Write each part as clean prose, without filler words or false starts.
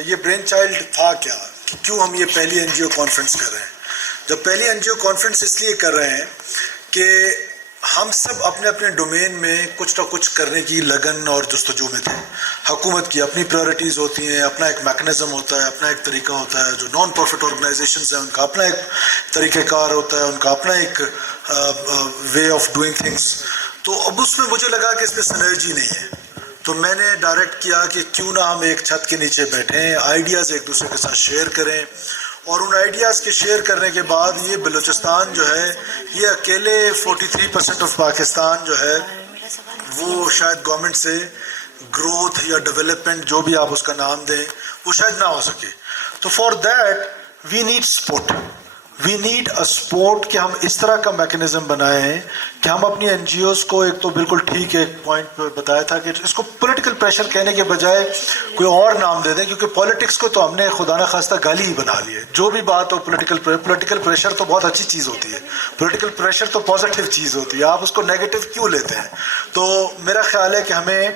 یہ brain child تھا کیا کہ کیوں ہم یہ پہلی این جی او کانفرنس کر رہے ہیں. جب پہلی این جی او کانفرنس اس لیے کر رہے ہیں کہ ہم سب اپنے اپنے ڈومین میں کچھ نہ کچھ کرنے کی لگن اور جستجو میں تھے. حکومت کی اپنی پریورٹیز ہوتی ہیں, اپنا ایک میکنزم ہوتا ہے, اپنا ایک طریقہ ہوتا ہے. جو نان پروفٹ آرگنائزیشنز ہیں ان کا اپنا ایک طریقہ کار ہوتا ہے, ان کا اپنا ایک وے آف ڈوئنگ تھنگس. تو اب اس میں مجھے لگا کہ اس میں سنرجی نہیں ہے, تو میں نے ڈائریکٹ کیا کہ کیوں نہ ہم ایک چھت کے نیچے بیٹھیں, آئیڈیاز ایک دوسرے کے ساتھ شیئر کریں. اور ان آئیڈیاز کے شیئر کرنے کے بعد یہ بلوچستان جو ہے یہ اکیلے 43% آف پاکستان جو ہے وہ شاید گورنمنٹ سے گروتھ یا ڈیولپمنٹ جو بھی آپ اس کا نام دیں وہ شاید نہ ہو سکے. تو for that we need support, we need a support کہ ہم اس طرح کا میکنزم بنائے ہیں کہ ہم اپنی این جی اوز کو ایک تو بالکل ٹھیک ایک پوائنٹ پہ بتایا تھا کہ اس کو پولیٹیکل پریشر کہنے کے بجائے کوئی اور نام دے دیں, کیونکہ پالیٹکس کو تو ہم نے خدا نہ خواستہ گالی ہی بنا لی ہے. جو بھی بات ہو پولیٹیکل پریشر تو بہت اچھی چیز ہوتی ہے, پولیٹیکل پریشر تو پازیٹیو چیز ہوتی ہے, آپ اس کو نیگیٹو کیوں لیتے ہیں. تو میرا خیال ہے کہ ہمیں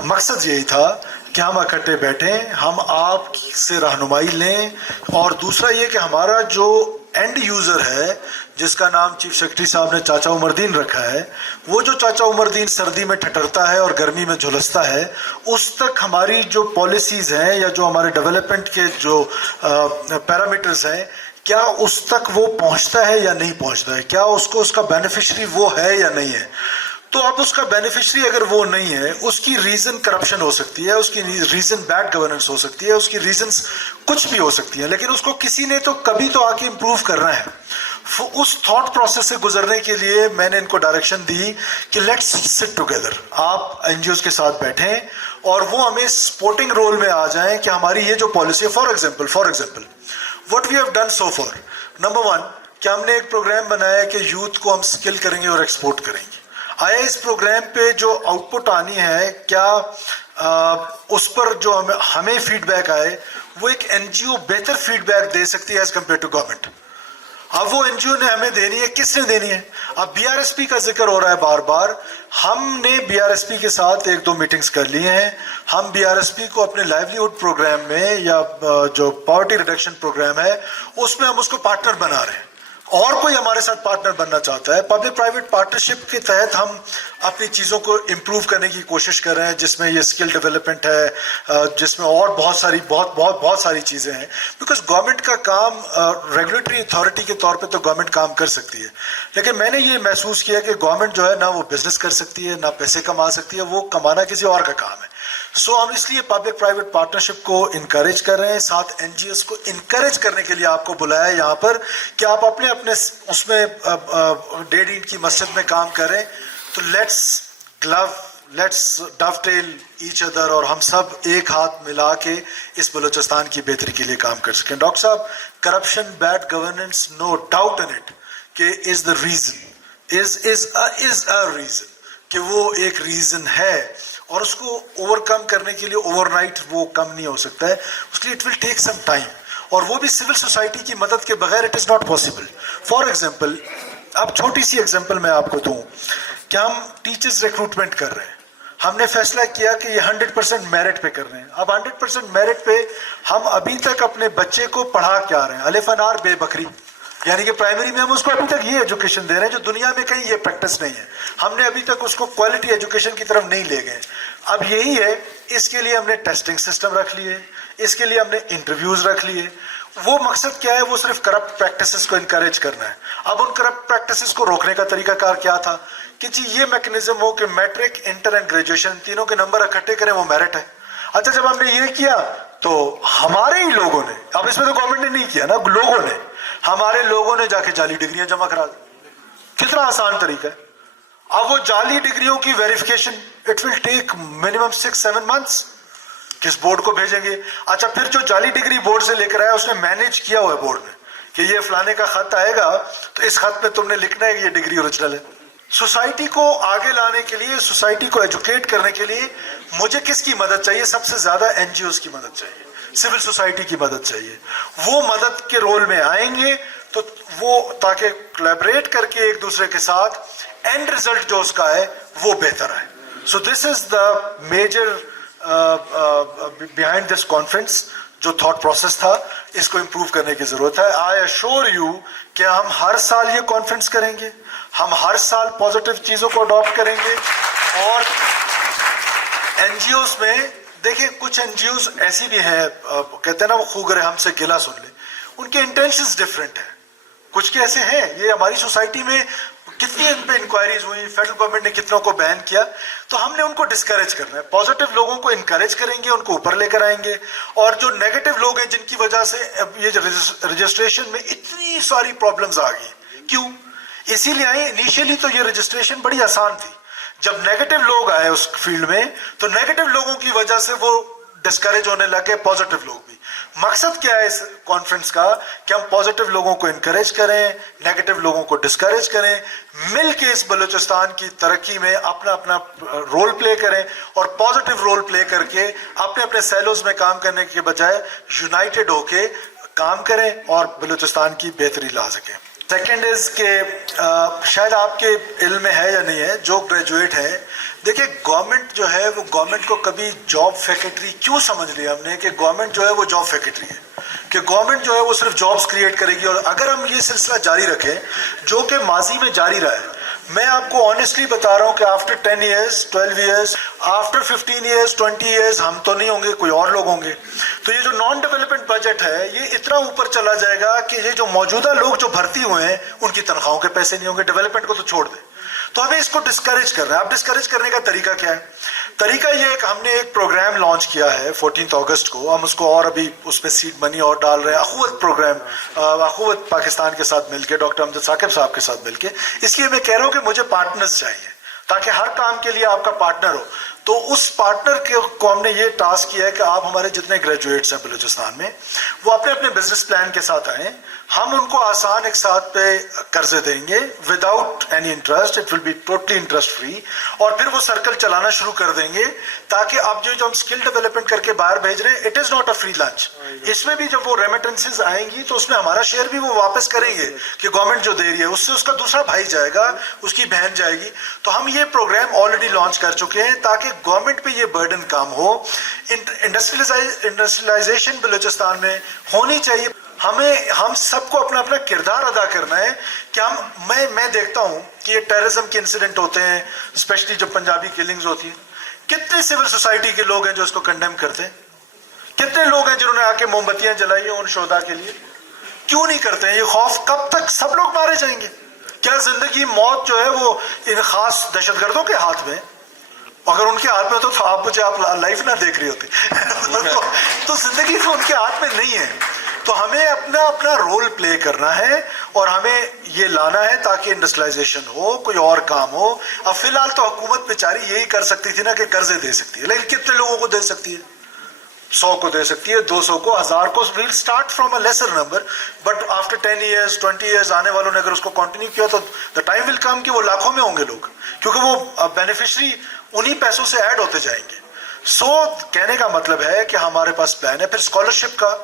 مقصد یہی تھا کہ ہم اکٹھے بیٹھیں, ہم آپ سے رہنمائی لیں, اور دوسرا یہ کہ ہمارا جو اینڈ یوزر ہے جس کا نام چیف سیکرٹری صاحب نے چاچا عمر دین رکھا ہے, وہ جو چاچا عمر دین سردی میں ٹھٹرتا ہے اور گرمی میں جھلستا ہے, اس تک ہماری جو پالیسیز ہیں یا جو ہمارے ڈیولپمنٹ کے جو پیرامیٹرز ہیں کیا اس تک وہ پہنچتا ہے یا نہیں پہنچتا ہے, کیا اس کو اس کا بینیفیشری وہ ہے یا نہیں ہے. تو اب اس کا بینیفیشری اگر وہ نہیں ہے, اس کی ریزن کرپشن ہو سکتی ہے, اس کی ریزن بیڈ گورننس ہو سکتی ہے, اس کی ریزنز کچھ بھی ہو سکتی ہیں, لیکن اس کو کسی نے تو کبھی تو آ کے امپروو کرنا ہے. اس تھاٹ پروسیس سے گزرنے کے لیے میں نے ان کو ڈائریکشن دی کہ لیٹس سٹ ٹوگیدر, آپ این جی اوز کے ساتھ بیٹھیں اور وہ ہمیں سپورٹنگ رول میں آ جائیں کہ ہماری یہ جو پالیسی ہے, for example what we have done so far. Number 1 کہ ہم نے ایک پروگرام بنایا کہ یوتھ کو ہم سکل کریں گے اور ایکسپورٹ کریں گے. آیا اس پروگرام پہ جو آؤٹ پٹ آنی ہے کیا اس پر جو ہمیں فیڈ بیک آئے وہ ایک این جی او بہتر فیڈ بیک دے سکتی ہے ایز کمپیئر ٹو گورنمنٹ. اب وہ این جی او نے ہمیں دینی ہے, کس نے دینی ہے. اب بی آر ایس پی کا ذکر ہو رہا ہے بار بار, ہم نے بی آر ایس پی کے ساتھ 1-2 میٹنگز کر لی ہیں. ہم بی آر ایس پی کو اپنے لائیولیہڈ پروگرام میں یا جو پاورٹی ریڈکشن پروگرام ہے اس میں ہم اس کو پارٹنر بنا رہے ہیں, اور کوئی ہمارے ساتھ پارٹنر بننا چاہتا ہے. پبلک پرائیویٹ پارٹنرشپ کے تحت ہم اپنی چیزوں کو امپروو کرنے کی کوشش کر رہے ہیں, جس میں یہ اسکل ڈیولپمنٹ ہے, جس میں اور بہت ساری چیزیں ہیں. بیکاز گورنمنٹ کا کام ریگولیٹری اتھارٹی کے طور پہ تو گورنمنٹ کام کر سکتی ہے, لیکن میں نے یہ محسوس کیا کہ گورنمنٹ جو ہے نہ وہ بزنس کر سکتی ہے نہ پیسے کما سکتی ہے, وہ کمانا کسی اور کا کام ہے. سو ہم اس لیے پبلک پرائیویٹ پارٹنرشپ کو انکریج کر رہے ہیں, ساتھ این جی اوز کو انکریج کرنے کے لیے آپ کو بلایا ہے یہاں پر کہ آپ اپنے اس میں 1.5 اینٹ کی مسجد میں کام کریں. تو لیٹس ڈوٹیل ایچ ادر, اور ہم سب ایک ہاتھ ملا کے اس بلوچستان کی بہتری کے لیے کام کر سکیں. ڈاکٹر صاحب, corruption, bad governance, no doubt in it کہ is the reason, is a reason, کہ وہ ایک ریزن ہے, اور اس کو اوور کم کرنے کے لیے اوور نائٹ وہ کم نہیں ہو سکتا ہے. اس لیے it will take some time, اور وہ بھی سول سوسائٹی کی مدد کے بغیر it is not possible. For example, اب چھوٹی سی ایگزامپل میں آپ کو دوں کہ ہم ٹیچرز ریکروٹمنٹ کر رہے ہیں. ہم نے فیصلہ کیا کہ یہ 100% میرٹ پہ کر رہے ہیں. اب 100% میرٹ پہ ہم ابھی تک اپنے بچے کو پڑھا کے آ رہے ہیں, الف انار بے بکری, یعنی کہ پرائمری میں ہم اس کو ابھی تک یہ ایجوکیشن دے رہے ہیں جو دنیا میں کہیں یہ پریکٹس نہیں ہے. ہم نے ابھی تک اس کو کوالٹی ایجوکیشن کی طرف نہیں لے گئے. اب یہی ہے, اس کے لیے ہم نے ٹیسٹنگ سسٹم رکھ لیے, اس کے لیے ہم نے انٹرویوز رکھ لیے. وہ مقصد کیا ہے, وہ صرف کرپٹ پریکٹسز کو انکریج کرنا ہے. اب ان کرپٹ پریکٹسز کو روکنے کا طریقہ کار کیا تھا کہ جی یہ میکنزم ہو کہ میٹرک, انٹر اینڈ گریجویشن تینوں کے نمبر اکٹھے کریں, وہ میرٹ ہے. اچھا, جب ہم نے یہ کیا تو ہمارے ہی لوگوں نے, اب اس میں تو گورنمنٹ نے نہیں کیا نا, ہمارے لوگوں نے جا کے جعلی ڈگریاں جمع کرا دی. کتنا آسان طریقہ ہے. اب وہ جعلی ڈگریوں کی verification it will take minimum 6-7 months. کس بورڈ کو بھیجیں گے؟ اچھا, پھر جو جعلی ڈگری بورڈ سے لے کر آیا اس نے مینیج کیا ہوا ہے بورڈ میں کہ یہ فلانے کا خط آئے گا تو اس خط میں تم نے لکھنا ہے کہ یہ ڈگری اوریجنل ہے. سوسائٹی کو آگے لانے کے لیے, سوسائٹی کو ایجوکیٹ کرنے کے لیے مجھے کس کی مدد چاہیے؟ سب سے زیادہ این جی اوز کی مدد چاہیے, سول سوسائٹی کی مدد چاہیے. وہ مدد کے رول میں آئیں گے تو وہ تاکہ کولیبریٹ کر کے ایک دوسرے کے ساتھ اینڈ ریزلٹ جو اس کا ہے وہ بہتر ہے. So this is the major behind this conference. جو تھاٹ پروسیس تھا اس کو امپروو کرنے کی ضرورت ہے. آئی ایشور یو کہ ہم ہر سال یہ کانفرنس کریں گے, ہم ہر سال پازیٹیو چیزوں کو اڈاپٹ کریں گے. اور این جی اوز میں دیکھیں کچھ این جی اوز ایسی بھی ہیں, کہتے ہیں نا وہ خوگر ہم سے گلا سن لے, ان کے انٹینشنز ڈفرینٹ ہیں. کچھ کے ایسے ہیں, یہ ہماری سوسائٹی میں کتنی ان پہ انکوائریز ہوئی, فیڈرل گورنمنٹ نے کتنوں کو بین کیا, تو ہم نے ان کو ڈسکریج کرنا ہے. پازیٹیو لوگوں کو انکریج کریں گے, ان کو اوپر لے کر آئیں گے. اور جو نیگیٹو لوگ ہیں جن کی وجہ سے یہ رجسٹریشن میں اتنی ساری پرابلمز آ گئی, کیوں؟ اسی لیے آئی انیشیلی تو یہ رجسٹریشن بڑی آسان تھی. جب نیگیٹو لوگ آئے اس فیلڈ میں تو نیگیٹو لوگوں کی وجہ سے وہ ڈسکریج ہونے لگے, پازیٹیو لوگ بھی. مقصد کیا ہے اس کانفرنس کا کہ ہم پازیٹیو لوگوں کو انکریج کریں, نیگیٹو لوگوں کو ڈسکریج کریں, مل کے اس بلوچستان کی ترقی میں اپنا اپنا رول پلے کریں, اور پازیٹیو رول پلے کر کے اپنے اپنے سیلوز میں کام کرنے کے بجائے یونائٹڈ ہو کے کام کریں اور بلوچستان کی بہتری لا سکیں. سیکنڈ از کہ شاید آپ کے علم میں ہے یا نہیں ہے, جو گریجویٹ ہیں, دیکھیں گورنمنٹ جو ہے وہ گورنمنٹ کو کبھی جاب فیکٹری کیوں سمجھ لیا ہم نے کہ گورنمنٹ جو ہے وہ جاب فیکٹری ہے, کہ گورنمنٹ جو ہے وہ صرف جابز کریٹ کرے گی. اور اگر ہم یہ سلسلہ جاری رکھیں جو کہ ماضی میں جاری رہا ہے, میں آپ کو آنیسٹلی بتا رہا ہوں کہ after 10 years 12 years after 15 years 20 years ہم تو نہیں ہوں گے, کوئی اور لوگ ہوں گے, تو یہ جو نان ڈیولپمنٹ بجٹ ہے یہ اتنا اوپر چلا جائے گا کہ یہ جو موجودہ لوگ جو بھرتی ہوئے ہیں ان کی تنخواہوں کے پیسے نہیں ہوں گے. ڈیولپمنٹ کو تو چھوڑ دیں. تو ہمیں اس کو ڈسکریج کر رہے ہیں. اب ڈسکریج کرنے کا طریقہ کیا ہے؟ طریقہ یہ ہے کہ ہم نے ایک پروگرام لانچ کیا ہے 14 اگست کو, ہم اس کو اور ابھی اس میں سیڈ منی اور ڈال رہے ہیں. اخوت پروگرام, اخوت پاکستان کے ساتھ مل کے, ڈاکٹر امجد ثاقب صاحب کے ساتھ مل کے. اس لیے میں کہہ رہا ہوں کہ مجھے پارٹنرز چاہیے تاکہ ہر کام کے لیے آپ کا پارٹنر ہو. تو اس پارٹنر کو ہم نے یہ ٹاسک کیا ہے کہ آپ ہمارے جتنے گریجویٹس ہیں بلوچستان میں وہ اپنے اپنے بزنس پلان کے ساتھ آئیں, ہم ان کو آسان ایک ساتھ پہ قرضے دیں گے without any interest, it will be totally interest free, اور پھر وہ سرکل چلانا شروع کر دیں گے تاکہ اب جو ہم اسکل ڈیولپمنٹ کر کے باہر بھیج رہے ہیں it is not a free lunch. اس میں بھی جب وہ ریمیٹنسز آئیں گی تو اس میں ہمارا شیئر بھی وہ واپس کریں گے کہ گورنمنٹ جو دے رہی ہے اس سے اس کا دوسرا بھائی جائے گا, اس کی بہن جائے گی. تو ہم یہ پروگرام آلریڈی لانچ کر چکے ہیں تاکہ گورنمنٹ پہ یہ برڈن کام ہو. انڈسٹریلائزیشن بلوچستان میں ہونی چاہیے. ہم سب کو اپنا اپنا کردار ادا کرنا ہے کہ میں دیکھتا ہوں کہ یہ ٹیررزم کے انسیڈنٹ ہوتے ہیں, اسپیشلی جب پنجابی کلنگز ہوتی ہیں, کتنے سول سوسائٹی کے لوگ ہیں جو اس کو کنڈیم کرتے ہیں, کتنے لوگ ہیں جنہوں نے آ کے موم بتیاں جلائی ہیں ان شہداء کے لیے, کیوں نہیں کرتے ہیں؟ یہ خوف کب تک سب لوگ مارے جائیں گے؟ کیا زندگی موت جو ہے وہ ان خاص دہشت گردوں کے ہاتھ میں؟ اگر ان کے ہاتھ میں ہوتا تو آپ لائف نہ دیکھ رہی ہوتی. تو زندگی تو ان کے ہاتھ میں نہیں ہے. تو ہمیں اپنا رول پلے کرنا ہے اور ہمیں یہ لانا ہے تاکہ انڈسٹریلائزیشن ہو, کوئی اور کام ہو. اب فی الحال تو حکومت بیچاری یہی کر سکتی تھی نا کہ قرضے دے سکتی ہے, لیکن کتنے لوگوں کو دے سکتی ہے؟ 100 کو دے سکتی ہے, 200 کو, 1000 کو. We'll start from a lesser number, but after 10 years 20 years آنے والوں نے اگر اس کو کنٹینیو کیا تو دا ٹائم ول کم کہ وہ لاکھوں میں ہوں گے لوگ, کیونکہ وہ بینیفیشری انہی پیسوں سے ایڈ ہوتے جائیں گے. کہنے کا مطلب ہے کہ ہمارے پاس پلان ہے. پھر اسکالرشپ کا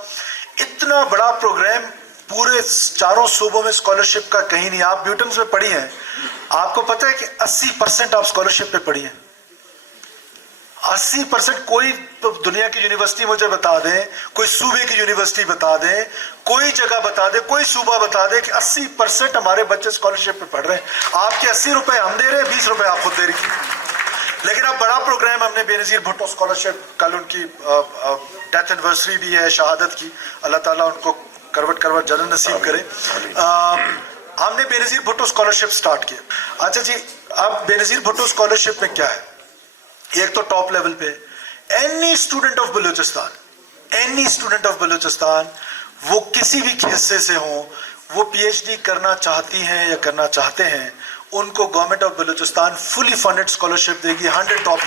اتنا بڑا پروگرام پورے 4 صوبوں میں اسکالرشپ کا کہیں نہیں. آپ بیوٹنز میں پڑھی ہیں, آپ کو پتہ ہے کہ 80% آپ اسکالرشپ پہ پڑھی ہیں. 80%. کوئی دنیا کی یونیورسٹی مجھے بتا دیں, کوئی صوبے کی یونیورسٹی بتا دیں, کوئی جگہ بتا دیں, کوئی صوبہ بتا دیں کہ 80% ہمارے بچے اسکالرشپ پہ پڑھ رہے ہیں. آپ کے 80 روپے ہم دے رہے ہیں, 20 روپے آپ خود دے رہی ہیں. لیکن اب بڑا پروگرام ہم نے بے نظیر بھٹو اسکالرشپ, کل ان کی ڈیتھ اینیورسری بھی ہے شہادت کی, اللہ تعالیٰ ان کو کروٹ جنت نصیب کرے. ہم نے بے نظیر بھٹو اسکالرشپ سٹارٹ کیا. اچھا جی, اب بے نظیر بھٹو اسکالرشپ میں کیا ہے؟ ایک تو ٹاپ لیول پہ اینی اسٹوڈنٹ آف بلوچستان, وہ کسی بھی حصے سے ہوں, وہ پی ایچ ڈی کرنا چاہتی ہیں یا کرنا چاہتے ہیں, ان کو government of Balochistan fully funded scholarship دے گی. 100 ٹاپ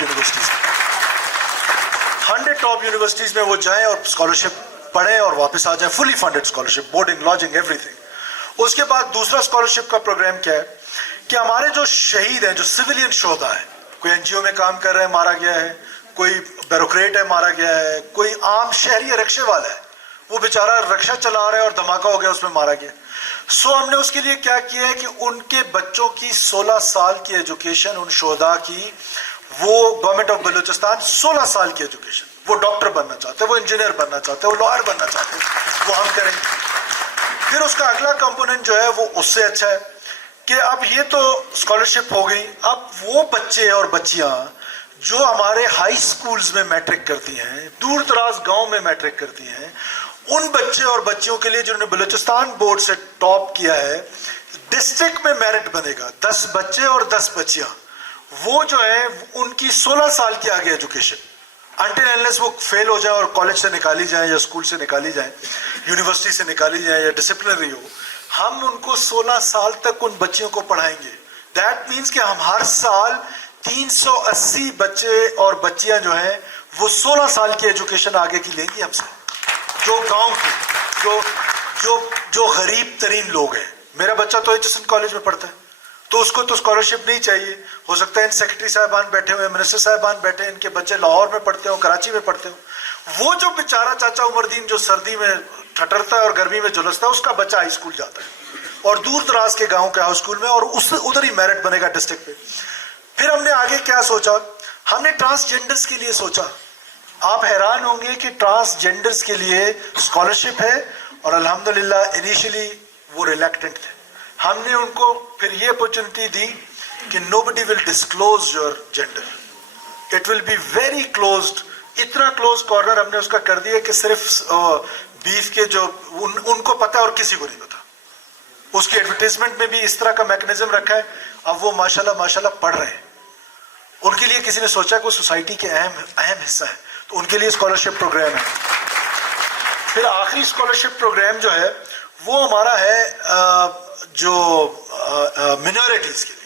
یونیورسٹیز میں وہ جائیں اور اسکالرشپ پڑھیں اور واپس آ جائیں. Fully funded scholarship, boarding, lodging, everything. اس کے بعد دوسرا اسکالرشپ کا پروگرام کیا ہے کہ ہمارے جو شہید ہیں, جو سویلین شہداء ہیں, کوئی این جی او میں کام کر رہے ہیں مارا گیا ہے, کوئی بیوروکریٹ ہے مارا گیا ہے, کوئی عام شہری رکشے والا ہے وہ بیچارہ رکشہ چلا رہا ہے اور دھماکہ ہو گیا, اس میں مارا گیا. ہم نے اس کے لیے کیا کیا ہے کہ ان کے بچوں کی 16 سال کی ایجوکیشن, ان شہداء کی, وہ گورنمنٹ آف بلوچستان 16 سال کی ایجوکیشن وہ ڈاکٹر بننا چاہتے ہیں, وہ انجینئر بننا چاہتے ہیں, وہ لائر بننا چاہتے ہیں, وہ ہم کریں گے. پھر اس کا اگلا کمپوننٹ جو ہے وہ اس سے اچھا ہے کہ اب یہ تو اسکالرشپ ہو گئی, اب وہ بچے اور بچیاں جو ہمارے ہائی سکولز میں میٹرک کرتی ہیں, دور دراز گاؤں میں میٹرک کرتی ہیں, ان بچے اور بچیوں کے لیے جنہوں نے بلوچستان بورڈ سے ٹاپ کیا ہے, ڈسٹرکٹ میں میرٹ بنے گا 10 بچے اور 10 بچیاں, وہ جو ہے ان کی 16 سال کی آگے ایجوکیشن انٹل انلیس وہ فیل ہو جائے اور کالج سے نکالی جائیں یا اسکول سے نکالی جائیں, یونیورسٹی سے نکالی جائیں یا ڈسپلنری ہو, ہم ان کو 16 سال تک ان بچیوں کو پڑھائیں گے. دیٹ مینس کہ ہم ہر سال 380 بچے اور بچیاں جو ہیں وہ 16 سال کی ایجوکیشن آگے کی لیں گی ہم سے, جو گاؤں کی جو غریب ترین لوگ ہیں. میرا بچہ تو ایچ کالج میں پڑھتا ہے, تو اس کو تو اسکالرشپ نہیں چاہیے. ہو سکتا ہے ان سیکرٹری صاحبان بیٹھے ہوئے, منسٹر صاحبان بیٹھے ہیں, ان کے بچے لاہور میں پڑھتے ہوں, کراچی میں پڑھتے ہوں. وہ جو بیچارہ چاچا عمر دین جو سردی میں ٹھٹرتا ہے اور گرمی میں جلستا ہے, اس کا بچہ ہائی اسکول جاتا ہے اور دور دراز کے گاؤں کے ہائی اسکول میں, اور ادھر ہی میرٹ بنے گا ڈسٹرکٹ پہ. پھر ہم نے آگے کیا سوچا, ہم نے ٹرانسجینڈرز کے لیے سوچا. آپ حیران ہوں گے کہ ٹرانسجینڈرز کے لیے اسکالرشپ ہے, اور الحمدللہ انیشلی وہ ریلیکٹنٹ تھے. ہم نے ان کو پھر یہ اپرچونٹی دی کہ nobody will disclose your gender, it will be very closed. اتنا کلوز کارنر ہم نے اس کا کر دیا کہ صرف بیف کے جو ان کو پتا اور کسی کو نہیں پتا. اس کی ایڈورٹیزمنٹ میں بھی اس طرح کا میکنزم رکھا ہے. اب وہ ماشاءاللہ پڑھ رہے ہیں. ان کے لیے کسی نے سوچا کہ وہ سوسائٹی کے اہم حصہ ہے, تو ان کے لیے اسکالرشپ پروگرام ہے. پھر آخری اسکالرشپ پروگرام جو ہے وہ ہمارا ہے جو منورٹیز کے لیے.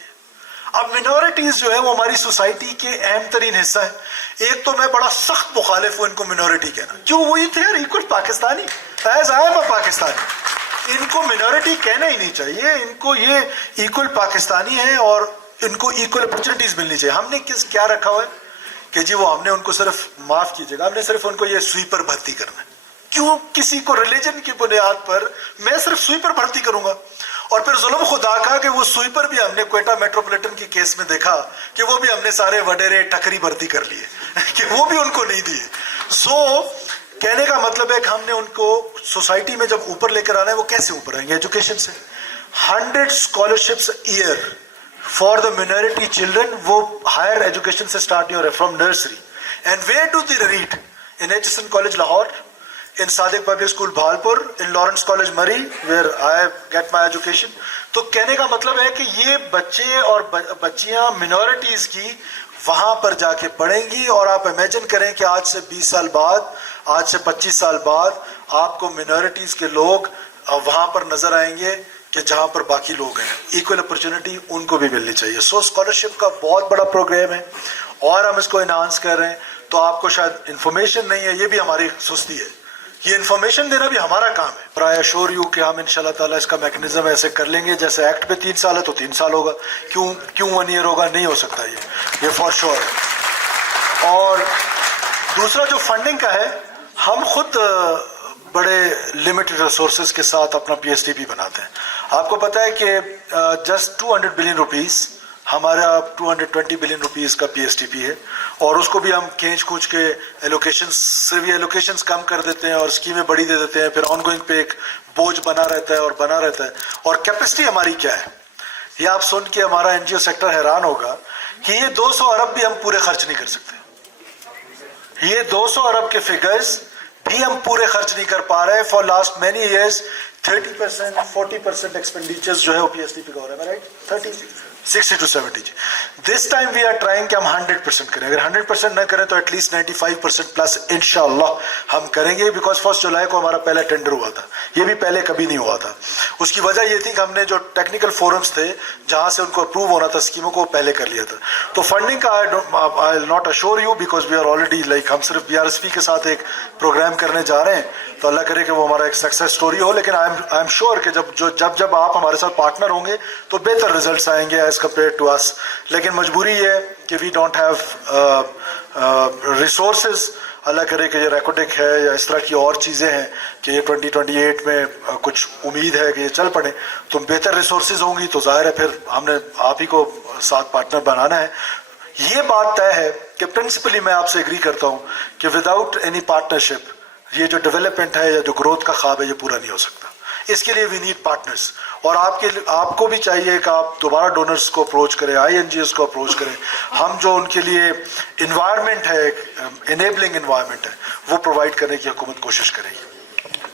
اب منورٹیز جو ہے وہ ہماری سوسائٹی کے اہم ترین حصہ ہے. ایک تو میں بڑا سخت مخالف ہوں ان کو منورٹی کہنا, کیوں, وہی تھے equal Pakistani, as I am a Pakistani. ان کو منورٹی کہنا ہی نہیں چاہیے, ان کو یہ ایکول پاکستانی ہے اور ان کو ایکول اپرچونٹیز ملنی چاہیے. ہم نے کیا رکھا ہوا ہے کہ جی وہ ہم نے ان کو صرف, معاف کیجیے گا, ہم نے صرف ان کو یہ سویپر بھرتی کرنا ہے. کیوں کسی کو ریلیجن کی بنیاد پر میں صرف سویپر بھرتی کروں گا؟ اور پھر ظلم خدا کا کہ وہ سویپر بھی ہم نے کوئٹہ میٹروپولیٹن کی کیس میں دیکھا کہ وہ بھی ہم نے سارے وڈیرے ٹکری بھرتی کر لیے کہ وہ بھی ان کو نہیں دیے. سو کہنے کا مطلب ہے کہ ہم نے ان کو سوسائٹی میں جب اوپر لے کر آنا ہے, وہ کیسے اوپر آئیں گے؟ ایجوکیشن سے. 100 scholarships a year for the minority children, وہ ہائر ایجوکیشن سے اسٹارٹ نہیں ہو رہا ہے, from nursery. And where do they read? In H college Lahore, in Sadiq Public School Bhalpur, in Lawrence College Murray, where I get my education. تو کہنے کا مطلب ہے کہ یہ بچے اور بچیاں منورٹیز کی وہاں پر جا کے پڑھیں گی. اور آپ امیجن کریں کہ آج سے 20 سال بعد, آج سے 25 سال بعد آپ کو منورٹیز کے لوگ وہاں پر نظر آئیں گے کہ جہاں پر باقی لوگ ہیں. ایکول اپرچونٹی ان کو بھی ملنی چاہیے. سو اسکالرشپ کا بہت بڑا پروگرام ہے اور ہم اس کو انہانس کر رہے ہیں. تو آپ کو شاید انفارمیشن نہیں ہے, یہ بھی ہماری سستی ہے. یہ انفارمیشن دینا بھی ہمارا کام ہے. پر آئی ایشور یو کہ ہم انشاءاللہ تعالیٰ اس کا میکنزم ایسے کر لیں گے جیسے ایکٹ پہ 3 سال ہے تو 3 سال ہوگا. کیوں 1 ایئر ہوگا؟ نہیں ہو سکتا یہ فار شور ہے. اور دوسرا جو فنڈنگ کا ہے, ہم خود بڑے لمیٹڈ ریسورسز کے ساتھ اپنا پی ایس ٹی پی بناتے ہیں. آپ کو پتا ہے کہ جسٹ 200 بلین روپیز ہمارا 220 بلین روپیز کا پی ایس ٹی پی ہے, اور اس کو بھی ہم کھینچ کھونچ کے ایلوکیشنز کم کر دیتے ہیں اور اسکیمیں بڑی دے دیتے ہیں. پھر آن گوئنگ پہ ایک بوجھ بنا رہتا ہے. اور کیپیسٹی ہماری کیا ہے, یہ آپ سن کے ہمارا این جی او سیکٹر حیران ہوگا کہ یہ 200 ارب بھی ہم پورے خرچ نہیں کر سکتے. یہ 200 ارب کے فگرز بھی ہم پورے خرچ نہیں کر پا رہے. For last many years 30% 40% expenditure جو ہے وہ پی ایس ٹی پی کا ہو رہا ہے, right, 60 to 70. This time we are trying کہ ہم 100% کریں. اگر 100% نہ کریں تو ایٹ لیسٹ 95% پلس انشاءاللہ ہم کریں گے. بیکاز 1 جولائی کو ہمارا پہلا ٹینڈر ہوا تھا, یہ بھی پہلے کبھی نہیں ہوا تھا. اس کی وجہ یہ تھی کہ ہم نے جو ٹیکنیکل فورمز تھے جہاں سے ان کو اپروو ہونا تھا اسکیموں کو, پہلے کر لیا تھا. تو فنڈنگ کا I will not assure you because we are already like, ہم صرف بی آر ایس پی کے ساتھ ایک پروگرام کرنے جا رہے ہیں, تو اللہ کرے کہ وہ ہمارا ایک سکسیس سٹوری ہو. لیکن آئی ایم شیور کہ جب آپ ہمارے ساتھ پارٹنر ہوں گے تو بہتر ریزلٹس آئیں گے ایز کمپیئر ٹو اس. لیکن مجبوری یہ ہے کہ وی ڈونٹ ہیو ریسورسز. اللہ کرے کہ یہ ریکوڈک ہے یا اس طرح کی اور چیزیں ہیں کہ یہ 2028 میں کچھ امید ہے کہ یہ چل پڑے. تو بہتر ریسورسز ہوں گی تو ظاہر ہے پھر ہم نے آپ ہی کو ساتھ پارٹنر بنانا ہے. یہ بات طے ہے کہ پرنسپلی میں آپ سے ایگری کرتا ہوں کہ وداؤٹ اینی پارٹنرشپ یہ جو ڈیولپمنٹ ہے یا جو گروتھ کا خواب ہے یہ پورا نہیں ہو سکتا. اس کے لیے وی نیڈ پارٹنرز. اور آپ کو بھی چاہیے کہ آپ دوبارہ ڈونرز کو اپروچ کریں, آئی این جی ایس کو اپروچ کریں. ہم جو ان کے لیے انوائرمنٹ ہے, انیبلنگ انوائرمنٹ ہے, وہ پرووائڈ کرنے کی حکومت کوشش کرے گی.